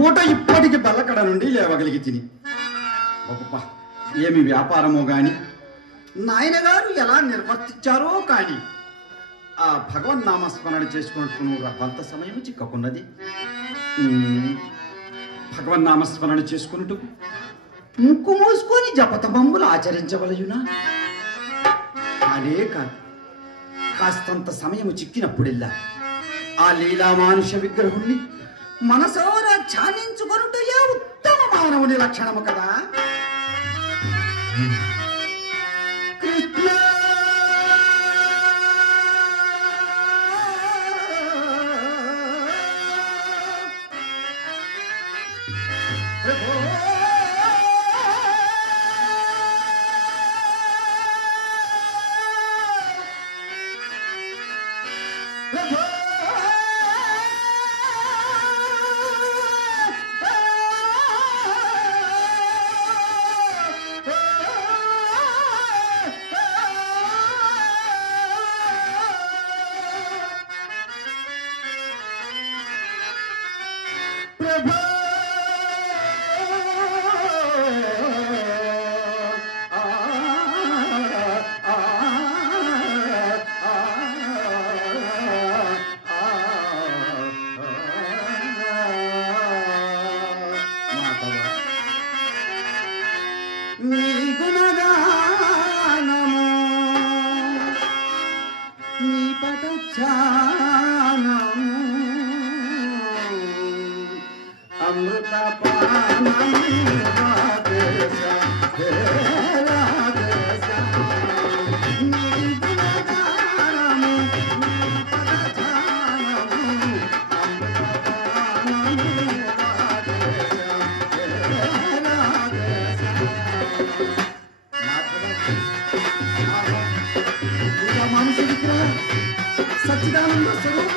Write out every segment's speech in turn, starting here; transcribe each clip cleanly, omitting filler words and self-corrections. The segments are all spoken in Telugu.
పూట ఇప్పటికి బల్లకడ నుండి లేవగలిగి తిని గొప్ప ఏమి వ్యాపారమో గాని నాయనగారు ఎలా నిర్వర్తించారో కాని ఆ భగవన్నామస్మరణ చేసుకుంటూ రవ్వంత సమయం చిక్కకున్నది. భగవన్నామస్మరణ చేసుకున్నట్టు ముక్కు మూసుకొని జపతమంబులు ఆచరించవలయునా? అదే కాదు, కాస్తంత సమయము చిక్కినప్పుడెల్లా ఆ లీలామానుష విగ్రహుణ్ణి మనసారా ధ్యానించుకొనుటయే ఉత్తమ మానవుని లక్షణము కదా. కృష్ణ సచ్చిదానంద స్వరూప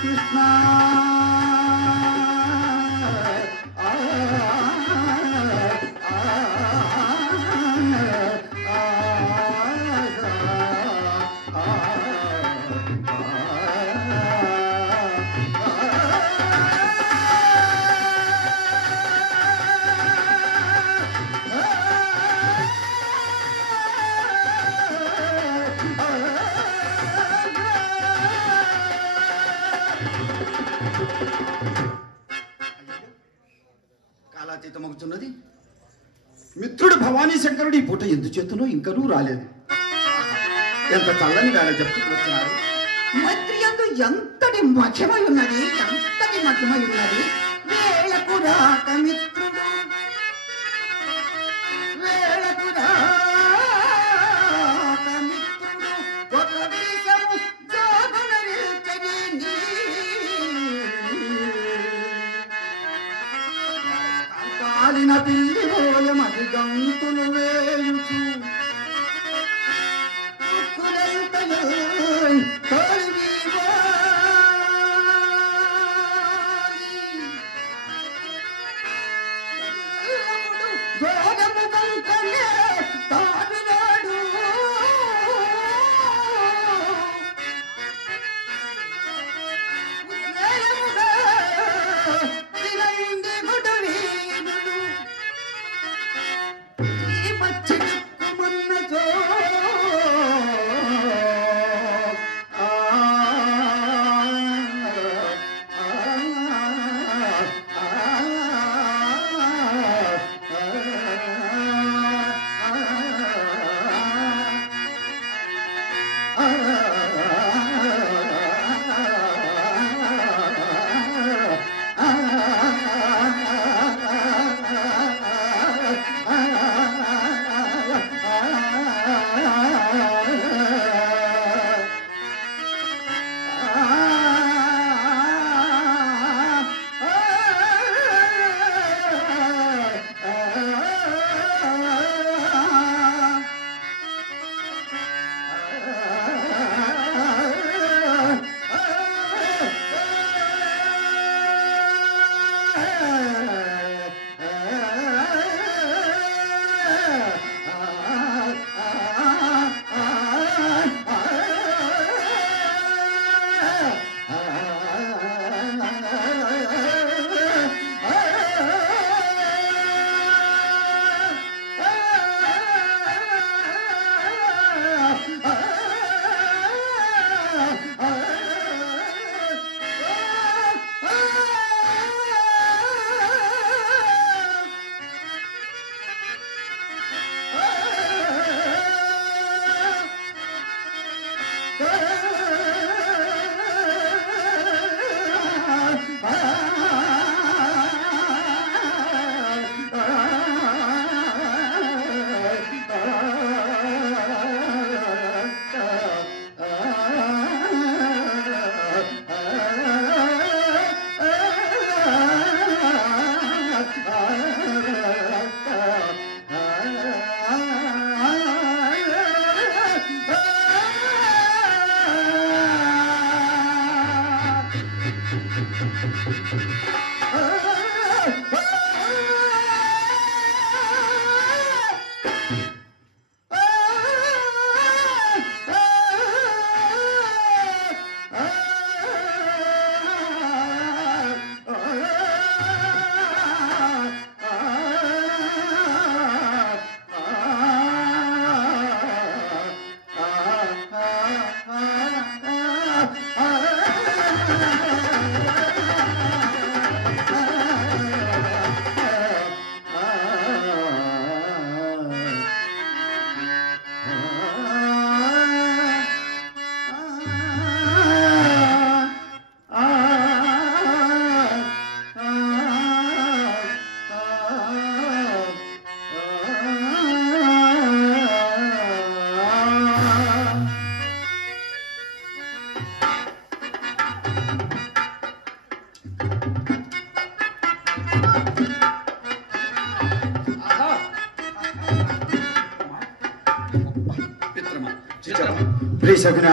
కృష్ణ కాలాతీతమవుతున్నది. మిత్రుడు భవానీ శంకరుడు ఈ పూట ఎందుచేతనో ఇంకనూ రాలేదు. ఎంత చల్లని వేళ చెప్తూ వచ్చినారు. మైత్రి యందు ఎంతటి మధ్యమై ఉన్నది, ఎంతటి మధ్యమై ఉన్నది. వేళకు రాక మిత్రుడు, వేళకు రాక మిత్రుడు, ఒక విషము జాగనరిల్చని నీ కాలిన పిల్లి పోయ మరి గంతులు వేయుచు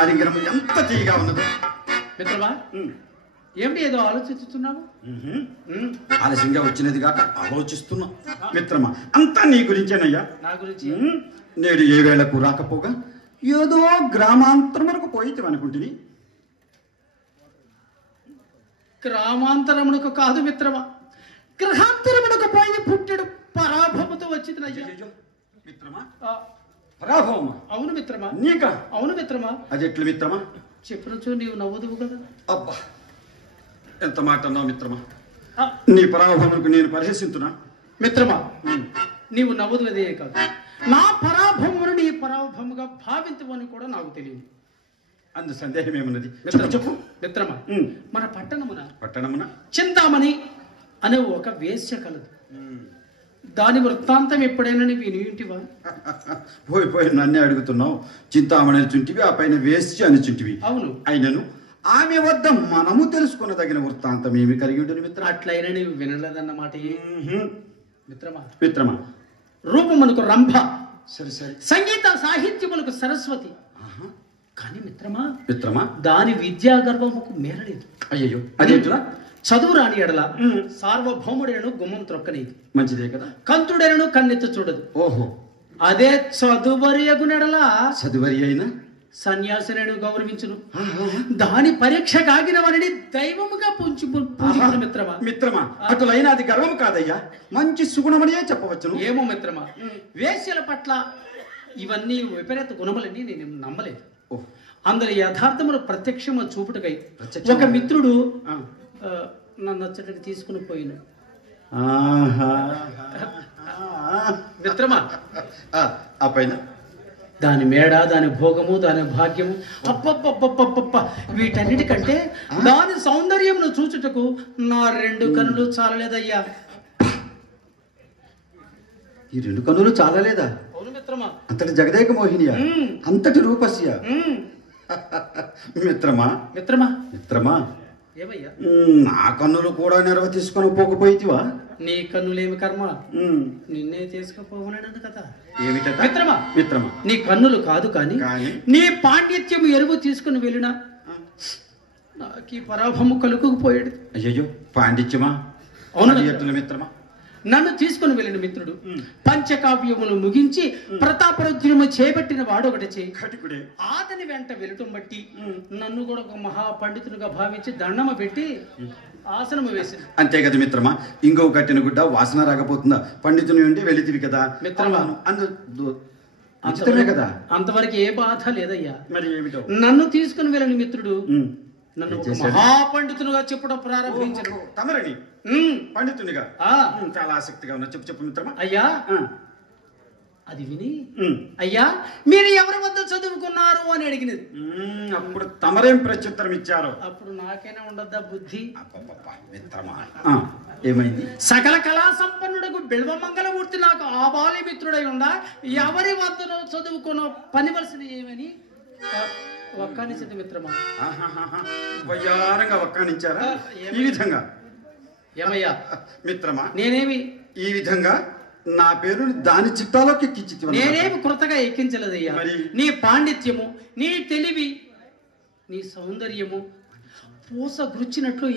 ఆలింగనం ఎంత తీయగా ఉన్నదో. మిత్రమా, ఏమిటి ఏదో ఆలోచిస్తున్నావు? ఆలస్యంగా వచ్చినది కాక ఆలోచిస్తున్నా మిత్రమా. అంతా నీ గురించేనయ్యా. నా గురించి? నేడు ఏ వేళకు రాకపోగా ఏదో గ్రామాంతరమునకు పోయితే అనుకుంటుని. గ్రామాంతరమునకు కాదు మిత్రమా, గ్రహాంతరమునకు పోయి పుట్టెడు పరాభవముతో వచ్చింది అయ్యా. మిత్రమా, పరాభవమా? అవును మిత్రమా. నీకా? అవును మిత్రమా. అది ఎట్లు మిత్రమా? చెప్పినచో నీవు నవ్వదువు కదా. అబ్బా, ఎంత మాట అన్నావు మిత్రమా. నీ పరాభవములకు నేను పరిహసిస్తున్నా మిత్రమా. నీవు నవ్వదువదే కాదు, నా పరాభవమును నీ పరాభవముగా భావించవని కూడా నాకు తెలియదు. అందు సందేహం ఏమున్నది? చెప్పు మిత్రమా. మన పట్టణమున చింతామణి అనే ఒక వేశ్య కలదు. దాని వృత్తాంతం ఎప్పుడైనా నీవు వినింటివా? పోయి నన్నే అడుగుతున్నావు. చింతామణి చుంటివి, ఆ పైన వేశ్య అని చుంటివి. అవును. అయినను ఆమె వద్ద మనము తెలుసుకున్నదగిన వృత్తాంతం ఏమి కలిగి ఉంటుంది మిత్ర? అట్లయినా నీవు వినలేదన్నమాట. మిత్రమా, రూపమునకు రంభ, సరే సరే, సంగీత సాహిత్యములకు సరస్వతి. కానీ మిత్రమా దాని విద్యా గర్వముకు మేరలేదు. అయ్యో, అదేంటులా? చదువు రాని ఎడల సార్వభౌముడేను గుమ్మం త్రొక్కనేది. మంచిదే కదా. కంతుడేను కన్నెత్త చూడదు. ఓహో. అదే చదువరియగునెడల చదువరి అయినా సన్యాసిని గౌరవించును. దాని పరీక్ష కాగిన వారిని దైవముగా మిత్రమా. మిత్రమా, అటులైనా అది గర్వం కాదయ్యా, మంచి సుగుణమనియే చెప్పవచ్చును. ఏమో మిత్రమా, వేశ్యల పట్ల ఇవన్నీ విపరీత గుణములని నేను నమ్మలేదు. అందరి యథార్థములు ప్రత్యక్షము చూపుటకై ఒక మిత్రుడు నన్ను వచ్చేటట్టు తీసుకుని పోయిన. మిత్రమా, ఆ పైన దాని మేడ, దాని భోగము, దాని భాగ్యము, అప్పప్పప్పప్ప వీటన్నిటికంటే దాని సౌందర్యమును చూచుటకు నా 2 కన్నులు చాలలేదయ్యా. ఈ 2 కన్నులు చాలలేదా? అవును మిత్రమా. అంతటి జగదేక మోహినియా, అంతటి రూపస్య. మిత్రమా మిత్రమా మిత్రమా, ఏమయ్యా? నా కన్నులు కూడా నిర్వహించుకొని పోకపోయితివా? నీ కన్నులేమి కర్మ, నిన్నే తీసుకుపోవనను కదా. ఏమిటట? మిత్రమా మిత్రమా, నీ కన్నులు కాదు కానీ నీ పాండిత్యము ఎరువు తీసుకుని వెళ్ళినా నాకు ఈ పరాభము కలుగుకుపోయాడు. అయ్యో, పాండిత్యమా? అవును మిత్రమా. నన్ను తీసుకుని వెళ్ళిన మిత్రుడు పంచకావ్యములు ముగించి ప్రతాపరుద్రము చేపట్టిన వాడు ఒకటి చేయి. అతని వెంట వెళ్ళటం బట్టి నన్ను కూడా ఒక మహాపండితునిగా భావించి దండమ పెట్టి ఆసనము వేసింది. అంతే కదా మిత్రమా. ఇంకో కట్టిన గుడ్డ వాసన రాకపోతుందా? పండితుని ఉండి వెళితివి కదా మిత్రమా. అంతమే కదా. అంతవరకు ఏ బాధ లేదయ్యా. మరి ఏమిటో? నన్ను తీసుకుని వెళ్ళిన మిత్రుడు నన్ను మహాపండితునిగా చెప్పడం ప్రారంభించాడు. తమరని పండితునిగా చాలా ఆసక్తిగా ఉన్నా. చెప్పు మిత్రమా. అయ్యా, అది విని అయ్యా మీరు ఎవరి వద్ద చదువుకున్నారు అని అడిగినది. అప్పుడు తమరేం ప్రత్యుత్తరం ఇచ్చారు? అప్పుడు నాకైనా ఉండద్దా బుద్ధి? మిత్రమా, ఏమైంది? సకల కళా సంపన్నుడకు బిల్వమంగళమూర్తి నాకు ఆబాలి మిత్రుడై ఉండా ఎవరి వద్దనో చదువుకునో పనివలసిన ఏమని వక్కానించింది మిత్రమా. వయ్యారంగా వక్కానించారా? ఈ విధంగా ఏమయ్యా మిత్రమా, నేనేమి ఈ విధంగా నా పేరుని దాని చిత్తాలోకి ఎక్కించి నేనేమి కృతగా ఎక్కించలేదయ్యా. నీ పాండిత్యము, నీ తెలివి, నీ సౌందర్యము పూస గుచ్చినట్లు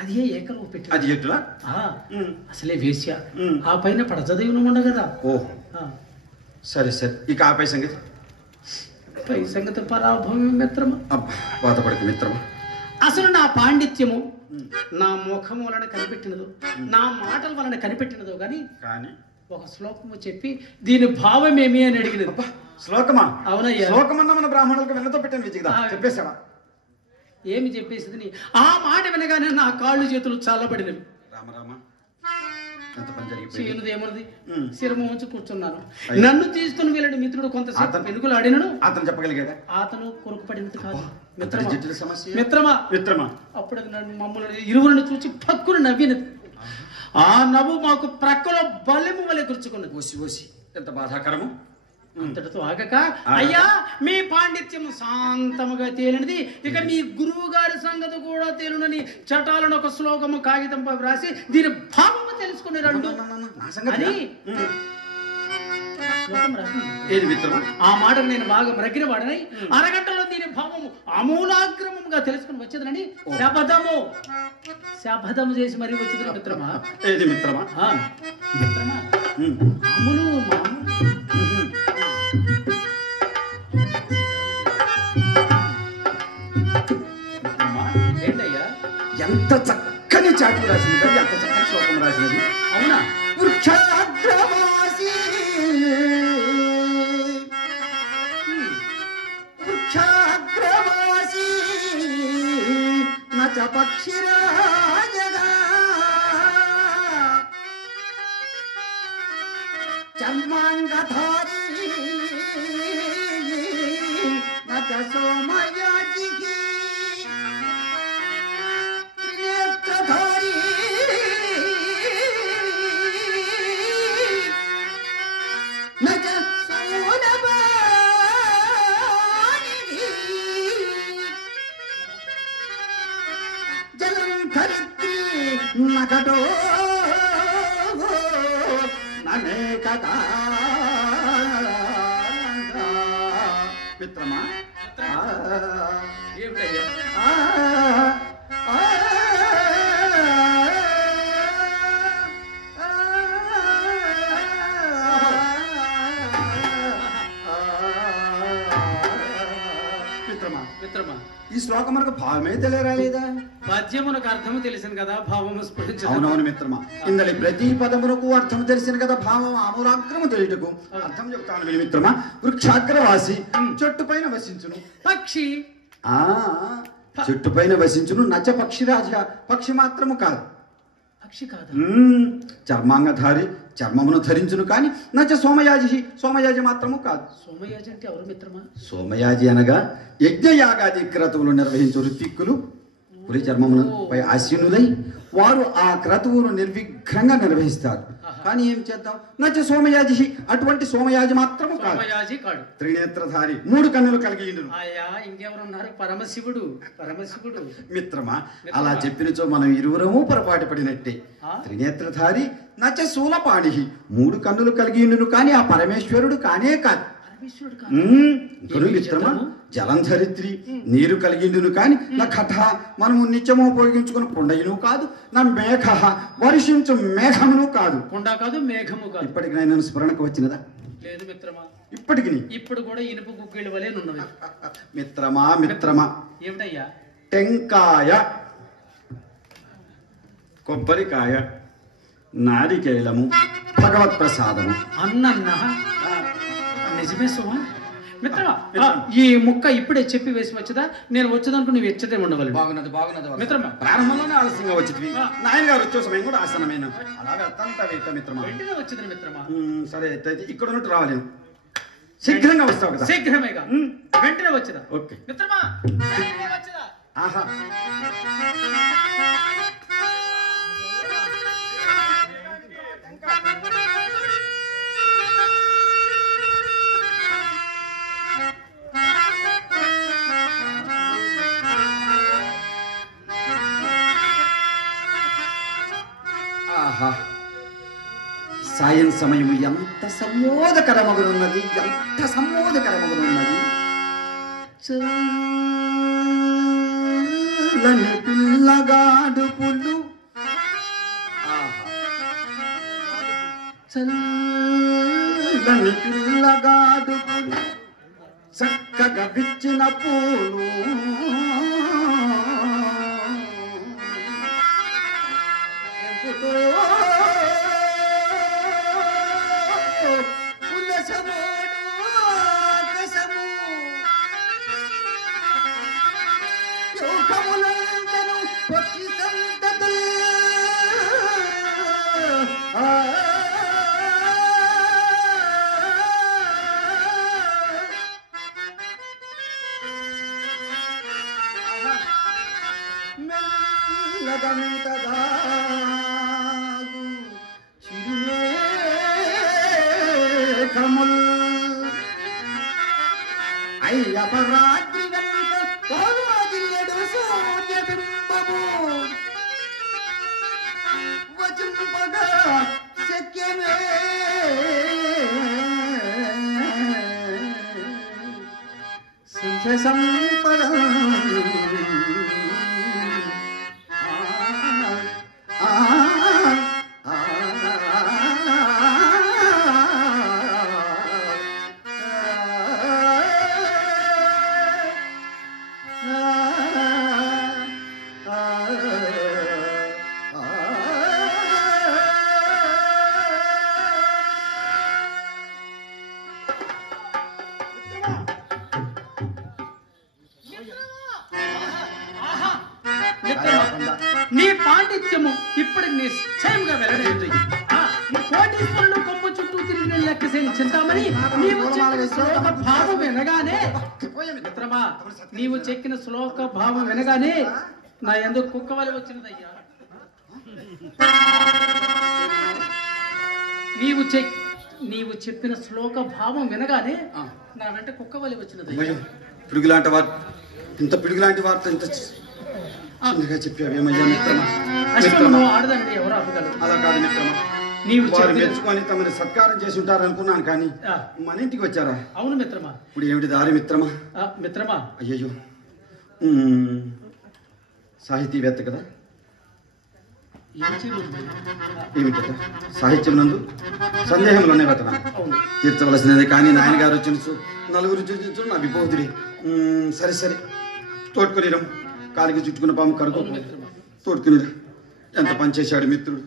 అదే ఏకరవు పెట్టి. అది ఎట్లా? అసలే వేశ్య, ఆ పైన పడచదీవును ఉండగదా. ఓహో, సరే సరే. ఇక ఆపై సంగతి? పై సంగతి పరాభవం మిత్రమా. బాధపడకు మిత్రమా. అసలు నా పాండిత్యము నా ముఖం వలన కనిపెట్టినదో, నా మాటల వలన కనిపెట్టినదో కానీ ఒక శ్లోకము చెప్పి దీని భావం ఏమి అని అడిగినది. శ్లోకమా? అవునయ్యా. శ్లోకమన్నా మన బ్రాహ్మణులకు వెన్నతో పెట్టాను విజయ్, చెప్పేసావా? ఏమి చెప్పేసింది? ఆ మాట వినగానే నా కాళ్ళు చేతులు చల్లబడినవి. రామరామ, ఏమున్నది? శిరము ఉంచి కూర్చున్నాను. నన్ను తీసుకుని వెళ్ళండి మిత్రుడు కొంతసేపు వెనుకలు ఆడినను. అతను చెప్పగలిగాడా? అతను కొరుకుపడినది కాదు మిత్రమా. మిత్రమా మిత్రమా అప్పుడు మమ్మల్ని ఇరువురిని చూసి పక్కును నవ్వినది. ఆ నవ్వు మాకు ప్రక్కలో బల్లెము వలె గుర్చుకున్నది. ఓసి ఎంత బాధాకరము. అంతటితో ఆగక అయ్యా మీ పాండిత్యం శాంతముగా తేలినది, ఇక మీ గురువు గారి సంగతి కూడా తేలునని చటాలను ఒక శ్లోకము కాగితంపై వ్రాసి దీని భావము తెలుసుకుని రండు అని ఆ మాట నేను బాగా మ్రగ్గిన వాడనై అరగంటలో దీని భావము ఆమూలాగ్రమంగా తెలుసుకుని వచ్చేదనని శపథము చేసి మరీ వచ్చేది మిత్రమా. ఏది మిత్రమా? మిత్రమా మామూలు ఏంటయ్యా ఎంత చక్కని చాటు రాసినది, ఎంత చక్కని శ్లోకం రాసినది. అవునా? వృక్షాగ్రవాసి వృక్షాగ్రవాసి నచ పక్షిరాజగా చర్మాంగధారీ నచ సోమయాజికి త్రినేత్రధారీ నచ సోనబాణిః జలం ధరిత్రీ నకటో నమేకదా. మిత్రమా ఏమిటయ్యా? మిత్రమా ఈ శ్లోకం మనకు భావమే తెలియరాలేదా? పద్యమునకు అర్థము తెలిసింది కదా, భావము స్ఫురించదు. అవునవును మిత్రమా, ఇందలి ప్రతి పదమునకు అర్థం తెలిసిన కదా, భావం ఆమూలాగ్రము తెలియటకు అర్థం చెప్తాను విని మిత్రమా. వృక్షాగ్రవాసి చెట్టు పైన వసించును పక్షి. ఆ చెట్టు పైన వసించును నచ పక్షిరాజ పక్షి మాత్రము కాదు. పక్షి కాదు. చర్మాంగధారి చర్మమును ధరించును కాని నచ సోమయాజి సోమయాజి మాత్రము కాదు. సోమయాజి అంటే ఎవరు మిత్రమా? సోమయాజి అనగా యజ్ఞయాగాది క్రతువులు నిర్వహించు ఋత్విక్కులు పులి చర్మముపై ఆసీనులై వారు ఆ క్రతువును నిర్విఘ్నంగా నిర్వహిస్తారు. కానీ ఏం చేద్దాం, నచ్చ సోమయాజి అటువంటి సోమయాజి మాత్రము కాదు. సోమయాజి కాడు. త్రినేత్రధారి 3 కన్నులు కలిగి ఉండును. ఆయా ఇంకెవరున్నారు? పరమశివుడు. పరమశివుడు మిత్రమా అలా చెప్పినచో మనం ఇరువురము పొరపాటు పడినట్టే. త్రినేత్రధారి నచ శూలపాణి 3 కన్నులు కలిగి ఉండును కానీ ఆ పరమేశ్వరుడు కానే కాదు. మిత్రమా జలంధరిత్రి నీరు కలిగిండును కాని నా కథ మనము నిత్యము ఉపయోగించుకుని కుండయును కాదు, నా మేఘ వర్షించు మేఘమును కాదు. కుండ కాదు, మేఘము కాదు. ఇప్పటికి నేను స్మరణకు వచ్చినదా? లేదు మిత్రమా. ఇప్పటికి ఇప్పుడు కూడా ఇనుప గుగ్గిళ్ళ వలె ఉన్నవి. మిత్రమా మిత్రమా ఏమిటయ్యా? టెంకాయ, కొబ్బరికాయ, నారికేలము, భగవత్ ప్రసాదము అన్న నిజమే సుమా. మిత్రమా ఈ ముక్క ఇప్పుడే చెప్పి వేసి వచ్చదా? నేను వచ్చేదానికి నువ్వు ఎచ్చటే ఉండవాలి. బాగున్నది బాగున్నది మిత్రమా. ప్రారంభంలోనే ఆలస్యంగా వచ్చింది. నాయన గారు వచ్చే సమయం కూడా ఆసనమైన అలా వెళ్తాంట మిత్రమా. వెంటనే వచ్చింది మిత్రమా. సరే అయితే ఇక్కడ ఉన్నట్టు రావాలి. శీఘ్రంగా వస్తావు కదా? శీఘ్రమేగా, వెంటనే వచ్చదా. ఓకే మిత్రమా వచ్చదా. ఆహా సాయం సమయం ఎంత సమ్మోదకరమగునున్నది, ఎంత సమ్మోదకరమగునున్నది. చల్లని పిల్లగాడు పుల్లు, చల్లని పిల్లగాడు పుల్లు చక్కగా విచ్చిన పూలు అయ్యపరాత్రి వెంట సూర్యబింబము వచింపగా శక్యమే సంచరించే సంపద నీ పాండిత్యము ఇప్పుడు నిశ్చయంగా వెల్లడైంది. ఈ కోటీశ్వరులు కొమ్మ చుట్టూ తిరిగిన లెక్కసేని చింతామణి నీవు చెప్పిన శ్లోక భావం వినగానే మిత్రమా, నీవు చెక్కిన శ్లోక భావం వినగానే నా ఎందుకు కుక్కవలి వచ్చినదయ్యా. నీవు చెప్పిన శ్లోక భావం వినగానే నా వెంట కుక్కవలి వచ్చినదయ్యా. పిడుగులాంటి వార్త, ఇంత పిడుగులాంటి వార్త ఇంత చిన్నగా చెప్పావేమయ్యా మిత్రమా. ఆడదండి ఎవరు ఆపగలరు. అలా కాదు మిత్రమా, నీవు మెచ్చుకొని తమని సత్కారం చేసి ఉంటారనుకున్నాను, కానీ మన ఇంటికి వచ్చారా? అవును మిత్రమా. ఇప్పుడు ఏమిటి దారి మిత్రమా? మిత్రమా, అయ్యయ్యో, సాహితీవేత్త కదా, ఏమిట సాహిత్యం నందు సందేహంలోనే వెతనా తీర్చవలసినది. కానీ నాయన గారు వచ్చిన నలుగురు చూపించు నా విభోధుడి. సరే సరే, తోడుకొనిరం. కాలికి చుట్టుకున్న పాము కరుకు తోడుకునిరా. ఎంత పనిచేశాడు మిత్రుడు.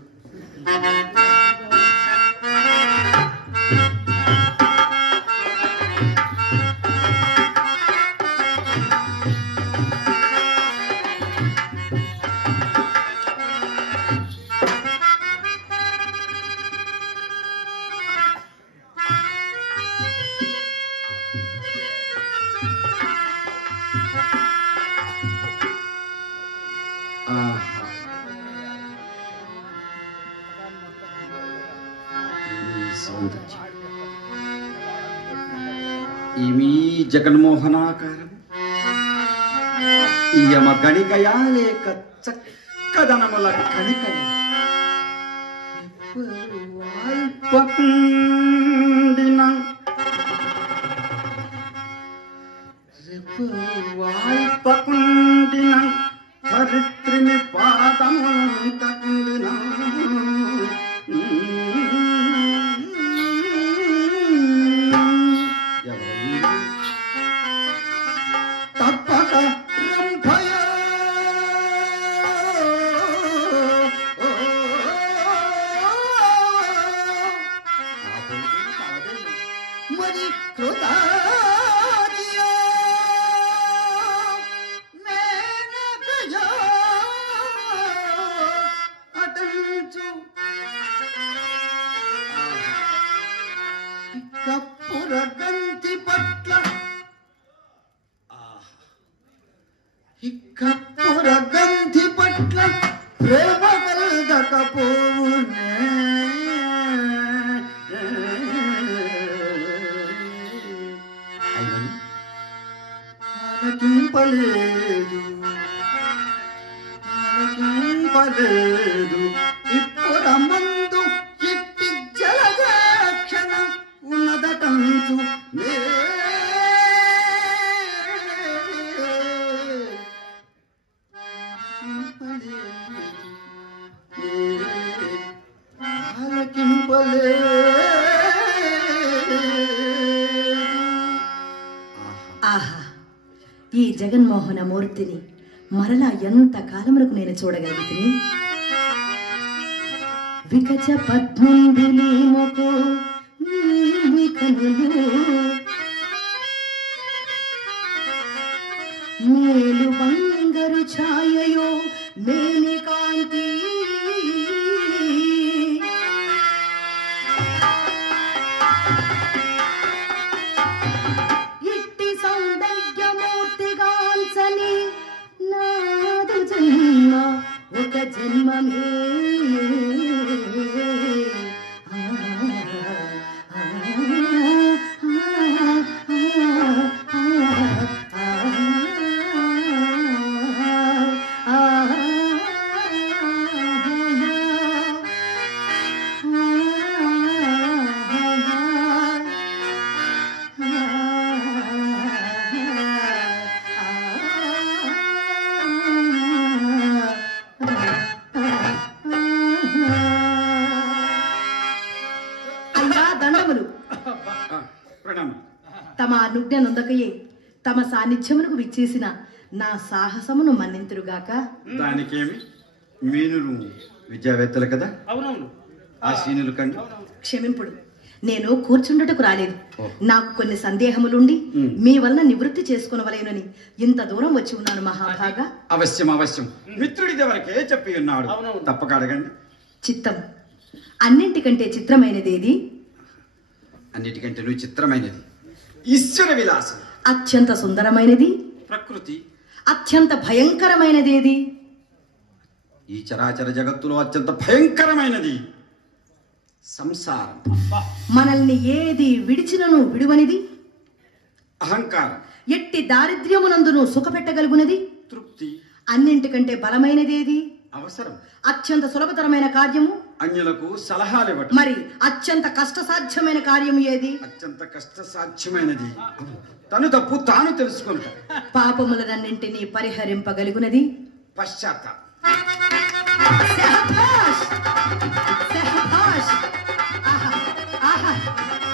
ఏమీ జగన్మోహనాకారం, యమ గణికయా లేక చక్కదనముల కణికయ వాల్పకుండిన ధరిత్రిని పాదముంటకుండిన తప్పక రంభయ మరి కృతాదియ మేనకయ అటంచు కప్పుర గంతి పట్ల కప్పుర గంధి పట్ల ప్రేమ కలగకపోవునే. ఆలకింపలేదు ఇప్పుడు మందు ఎట్టి జలజాక్షణ ఉన్నదటంచు ఆహా, ఈ జగన్మోహన మూర్తిని మరలా ఎంత కాలములకు నేను చూడగలుగుతుంది. వికచ పద్మంబులీముకు మేలు బంగారు ఛాయయో మేని కాంతి ఇట్టి సౌందర్యమూర్తిగాంచని నాదు జన్మ ఒక జన్మమే. అనుజ్ఞ నొందకయే తమ సాన్నిధ్యమునకు విచ్చేసిన నా సాహసమును మన్నింతురుగాక. దానికేమి, మీనురు విద్యావేత్తలు కదా, అవునవును. ఆ సీనులు కండి. క్షమింపుడు, నేను కూర్చుండుటకు రాలేదు. నాకు కొన్ని సందేహములుండి మీ వలన నివృత్తి చేసుకునవలేనని ఇంత దూరం వచ్చి ఉన్నాను మహాభాగా. అవశ్యం అవశ్యం, మిత్రుడిది వరకే చెప్పి ఉన్నాడు, తప్పక అడగండి. చిత్తం అన్నింటికంటే చిత్రమైనదేది? అన్నిటికంటే నువ్వు చిత్రమైనది ఈశ్వర విలాసం. అత్యంత సుందరమైనది? ప్రకృతి. అత్యంత భయంకరమైనదేది? ఈ చరాచర జగత్తులో అత్యంత భయంకరమైనది సంసారం. మనల్ని ఏది విడిచినను విడువనిది? అహంకారం. ఎట్టి దారిద్ర్యమునందును సుఖపెట్టగలుగునది? తృప్తి. అన్నింటికంటే బలమైనదేది? అవసరం. అత్యంత సులభతరమైన కార్యము? అన్యులకు సలహాలు ఇవ్వటం. మరి అత్యంత కష్టసాధ్యమైన కార్యము ఏది? అత్యంత కష్టసాధ్యమైనది తను తప్పు తాను తెలుసుకుంటా. పాపములనన్నింటినీ పరిహరింపగలుగునది? పశ్చాత్తాపం. శభాష్! శభాష్! ఆహా! ఆహా!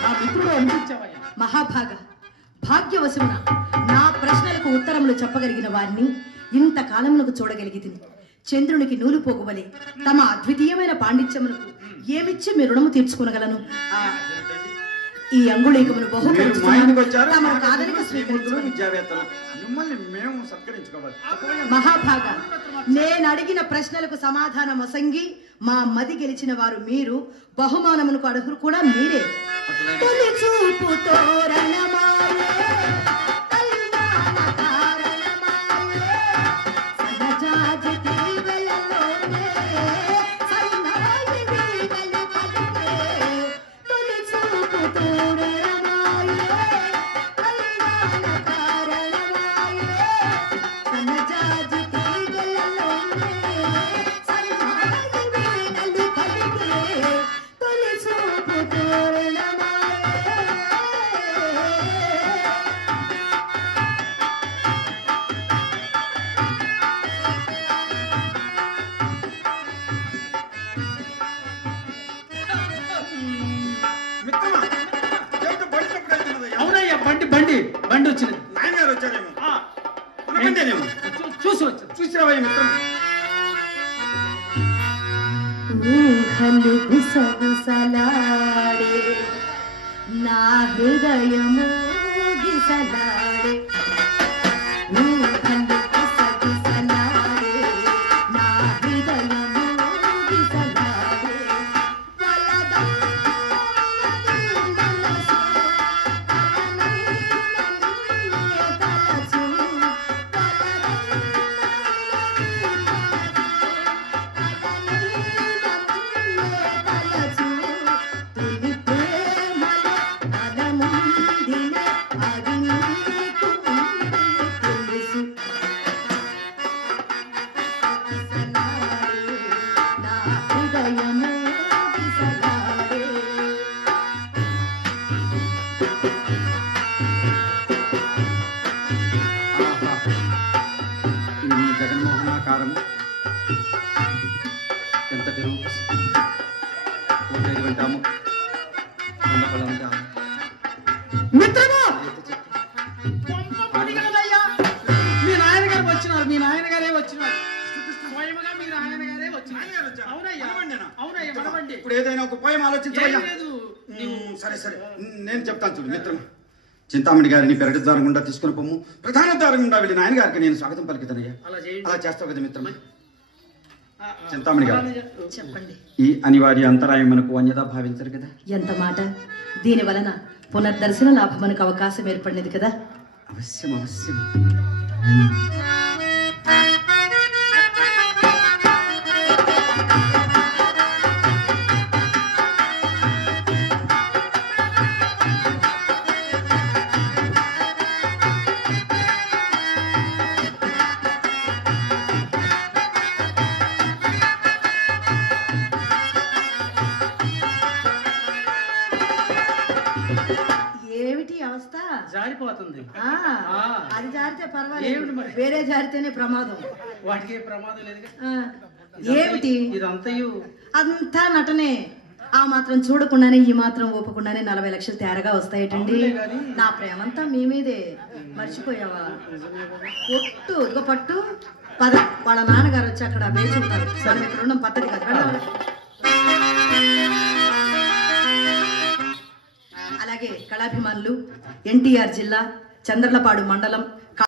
నా మిత్రుడు అనిపించావయ్యా. మహాభాగ, భాగ్యవశమున నా ప్రశ్నలకు ఉత్తరములు చెప్పగలిగిన వారిని ఇంతకాలమునకు చూడగలిగితిని. చంద్రునికి నూలు పోగువలే తమ అద్వితీయమైన పాండిత్యమునకు ఏమిచ్చి మీ రుణము తీర్చుకునగలను? ఈ అంగుళీకమును బహుకరించుకున్నాను. కాదనిక స్వీకరించుకుని విద్యావేత్తలు మిమ్మల్ని మేము సత్కరించుకోవాలి. మహాభాగ, నేను అడిగిన ప్రశ్నలకు సమాధానం అసంగి మా మది గెలిచిన వారు మీరు, బహుమానమునకు అర్హులు కూడా మీరే. తొలి చూపు తోరణమాయే, కళ్యాణ కారణమాయే, సహజాజి దీవెలలోనే సన్నాయి వీణలు పలికే. తొలి చూపు తోరణమాయే, కళ్యాణ కారణమాయే, సహజాజి దీవెలలోనే సన్నాయి వీణలు పలికే. తొలి చూపు తోరణమాయే. మిత్రమా, ఏమిటో బడి తప్పుడు వెళ్తున్నదయ్యా? అవునయ్యా, బండి బండి బండి వచ్చింది. నాయనగారు వచ్చారేమో, ఆ, మనకంటేనేమో. చూసి వచ్చాను. చూసిరావయ్య మిత్రమా. ఊహలు గుసగుసలాడే, నా హృదయము గిసలాడే. ఊహలు గుసగుసలాడే, నా హృదయము గిసలాడే. వలదన్నది మనసు, కలనైన నిన్నే తలచు. ఆహా, ఇది మీ జగన్మోహనాకారము. ఎంతటి రూపసి, కోటేరు వింటాము, కొండపల్ల వింటాము. మిత్రమా, కొంప మునిగినదయ్యా. మీ నాయనగారు వచ్చినారు, మీ నాయనగారే వచ్చినారు. స్వయముగా మీ నాయనగారే వచ్చినారు. అవునయ్యా, అవునయ్యా, మనవండి. ఇప్పుడు ఏదైనా ఒక ఉపాయం ఆలోచించవయ్యా. ఏం లేదు. సరే సరే, నేను చెప్తాను చూడు మిత్రమా. చింతామణి గారిని పెరటి ద్వారం గుండా తీసుకుని పొమ్ము. ప్రధాన ద్వారం గుండా వెళ్ళి నాయన గారికి నేను స్వాగతం పలుకుతానయ్యా. అలా చేయండి. అలా చేస్తావు కదా మిత్రమా. చింతామణి గారు, చెప్పండి. ఈ అనివార్య అంతరాయం మనకు అన్యదా భావించరు కదా. ఎంత మాట! దీని వలన పునర్దర్శన లాభమునకు అవకాశం ఏర్పడినది కదా. అవశ్యం అవశ్యం. ఏమిటి అవస్థ? జారిపోతుంది. అది జారితే ఏమిటి పర్వాలేదు, మరి? వేరే జారితేనే ప్రమాదం. వాటికి ఏ ప్రమాదం లేదుగా. ఏమిటి ఇదంతయు? అంతా నటనే. ఆ మాత్రం చూడకుండానే ఈ మాత్రం ఊపకుండానే 40 లక్షలు తేరగా వస్తాయటండి. నా ప్రేమంతా మీ మీదే, మర్చిపోయావా? పొట్టు ఇదిగో పట్టు, పద. వాళ్ళ నాన్నగారు వచ్చి అక్కడ వేచి ఉంటారు. మనం ఇక్కడ ఉన్న పద్ధతి కాదు. వెళ్ళాలి. అలాగే కళాభిమానులు, ఎన్టీఆర్ జిల్లా, చంద్రలపాడు మండలం